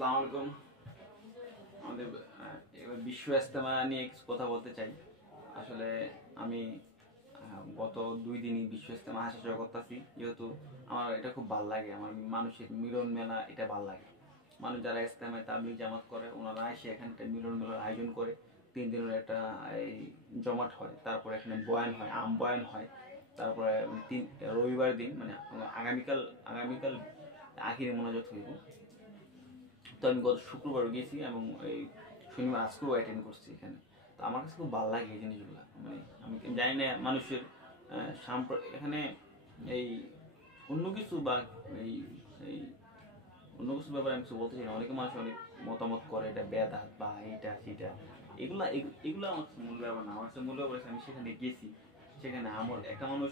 আসসালামু আলাইকুম। আমাদের এবার বিশ্ব ইজতেমা নিয়ে কিছু কথা বলতে চাই। আসলে আমি গত 2 দিনই বিশ্ব ইজতেমা আসা যাওয়া করতেছি, যেহেতু আমার এটা খুব ভালো লাগে। আমার মানুষের মিলন মেলা এটা ভালো লাগে। মানুষ যারা ইজতেমায় তাবলিগ জামাত করে ওনারা এসে এখানটা মিলন মেলার আয়োজন করে 3 দিনের একটা এই জমাট হয়, তারপরে এখানে বয়ান হয়, বয়ান হয়। তারপরে রবিবার দিন মানে আগামীকাল আগামীকাল আখিরি মোনাজাত হইব। তো আমি গত শুক্রবার গেছি এবং এই শনিবার আজকেও অ্যাটেন্ড করছি এখানে। তো আমার কাছে খুব ভালো লাগে এই জিনিসগুলো। মানে আমি জানি না মানুষের এখানে এই অন্য কিছু বা এই এই অন্য কিছু ব্যাপারে আমি কিছু বলতে চাই না। অনেকে মানুষ অনেক মতামত করে এটা বেদাত বা এইটা সেটা, এগুলা এগুলো আমার কাছে মূল ব্যাপার না। আমার কাছে মূল ব্যাপার আমি সেখানে গেছি, সেখানে একটা মানুষ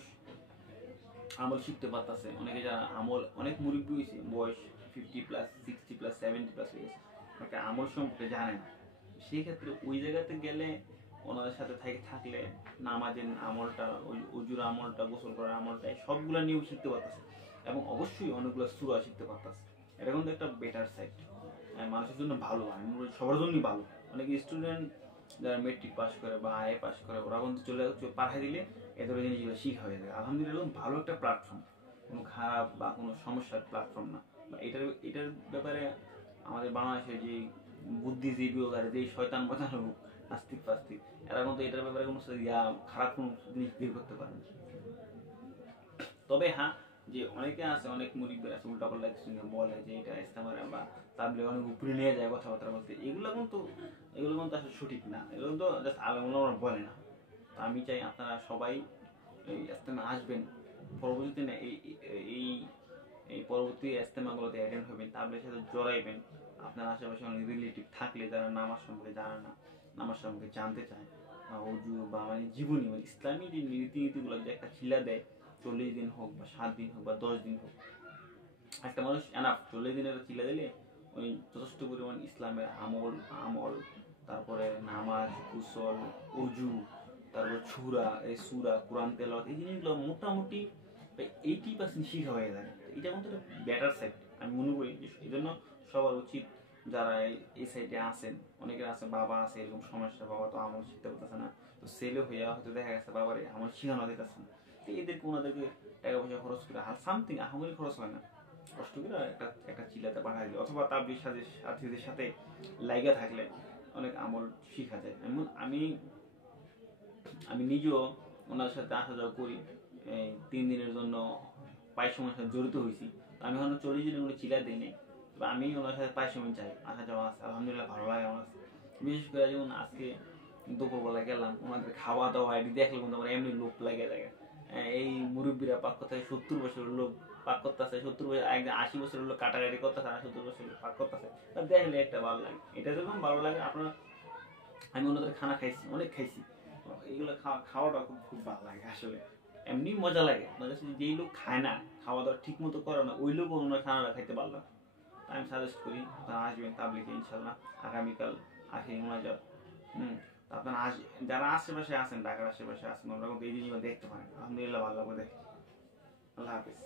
আমল শিখতে পারতেছে। অনেকে যারা আমল অনেক মুরব্বী হয়েছে, বয়স 50+, 60+, 70+ হয়ে গেছে, একটা আমল সম্পর্কে জানে না। সেই ক্ষেত্রে ওই জায়গাতে গেলে ওনাদের সাথে থাকলে নামাজের আমলটা, ওই অজুর আমলটা, গোসল করার আমলটা, সবগুলো নিয়েও শিখতে পারতেছে এবং অবশ্যই অনেকগুলো সূরা শিখতে পারতেছে। এটা কিন্তু একটা বেটার সাইড, মানুষের জন্য ভালো। আমি সবার জন্যই ভালো। অনেক স্টুডেন্ট যারা মেট্রিক পাস করে বা আইএ পাস করে ওরা কিন্তু পাঠাই দিলে এদের জিনিসগুলো শিখা হয়ে যায়। আলহামদুলিল্লাহ ভালো একটা প্ল্যাটফর্ম, কোনো খারাপ বা কোনো সমস্যার প্ল্যাটফর্ম না। বা এটার ব্যাপারে আমাদের বাংলাদেশে যে বুদ্ধিজীবী হোক আর যে শয়তান বাঁচানো হোক, নাস্তিক ফাস্তিক, এরা কিন্তু এটার ব্যাপারে কোনো খারাপ কোনো জিনিস বের করতে পারে না। তবে হ্যাঁ, যে অনেকে আছে, অনেক মুরিব্বির আছে উল্টাপাল্টা কিছু বলে যে এটা ইস্তেমার বা তাবলিগ অনেক উপরে নিয়ে যায় কথাবার্তা বলতে, এগুলো কিন্তু আসলে সঠিক না। এগুলো তো জাস্ট আলেমুলামারা বলে না। তো আমি চাই আপনারা সবাই এই ইস্তেমা আসবেন, পরবর্তীতে না এই এই পরবর্তী ইস্তেমাগুলোতে অ্যাটেন্ড হবেন, তাবলিগের সাথে জড়াইবেন। আপনার আশেপাশে অনেক রিলেটিভ থাকলে যারা নামাজ সম্পর্কে জানে না, নামাজ সম্পর্কে জানতে চায়, বা অজু বা মানে জীবনী মানে ইসলামী যে নীতিগুলো যে একটা ছিলা দেয়, 40 দিন হোক বা 7 দিন হোক বা 10 দিন হোক, একটা মানুষ এনাফ 40 দিনের চিলা দিলে ওই যথেষ্ট পরিমাণ ইসলামের আমল আমল তারপরে নামাজ, কুসল, অজু, তারপর সুরা, কোরআন তেলাওয়াত, এই জিনিসগুলো মোটামুটি 80% শিখা হয়ে যায়। এটা কিন্তু একটা বেটার সাইড আমি মনে করি। এই জন্য সবার উচিত, যারা এই সাইডে আছেন, অনেকের আছে বাবা আছে এরকম সমস্যা, বাবা তো আমল শিখতে পারতেছে না, তো ছেলে হইয়া হয়তো দেখা গেছে বাবারে আমল শিখানো দিতেছে না, তো এদেরকে ওনাদেরকে টাকা পয়সা খরচ করে সামথিং আহামরি খরচ হয় না, কষ্ট করে একটা চিল্লাতে পাঠাই দিলে অথবা তাবলিগের সাথীদের সাথে লাইগা থাকলে অনেক আমল শিখা যায়। এমন আমি নিজেও ওনার সাথে আসা যাওয়া করি। এই 3 দিনের জন্য প্রায় সময়ের সাথে জড়িত হয়েছি। আমি এখন 40 দিনের কোনো চিলা দিই নাই, তবে আমি ওনার সাথে প্রায় সময় যাই, আসা যাওয়া আছে, আলহামদুলিল্লাহ ভালো লাগে আমার কাছে। বিশেষ করে যেমন আজকে দুপুরবেলা গেলাম, ওনাদের খাওয়া দাওয়া এটি দেখলে কিন্তু আমার এমনি লোভ লাগে লাগে। এই মুরব্বীরা পাক করতে 70 বছরের লোক পাক করতেছে, 70 বছর একজন 80 বছরের লোক কাটাকাটি করতেছে, আর 70 বছরের পাক করতেছে, দেখলে একটা ভালো লাগে। এটা যেরকম ভালো লাগে আপনার, আমি ওনাদের খানা খাইছি, অনেক খাইছি, এগুলো খাওয়াটা খুব ভালো লাগে আসলে। এমনি মজা লাগে, আপনার কাছে যেই লোক খায় না, খাওয়া দাওয়া ঠিক মতো করে না, ওই লোক ওনার খানাটা খাইতে পারলাম। আমি সাজেস্ট করি আপনারা আসবেন তাবলিগে ইনশাল্লাহ। আগামীকাল আখিরি মোনাজাত। আপনারা যারা আশেপাশে আছেন, ঢাকার আশেপাশে আছেন, ওরা কিন্তু এই জিনিসগুলো দেখতে পারেন। আলহামদুলিল্লাহ ভালো লাগবে দেখে। আল্লাহ হাফিজ।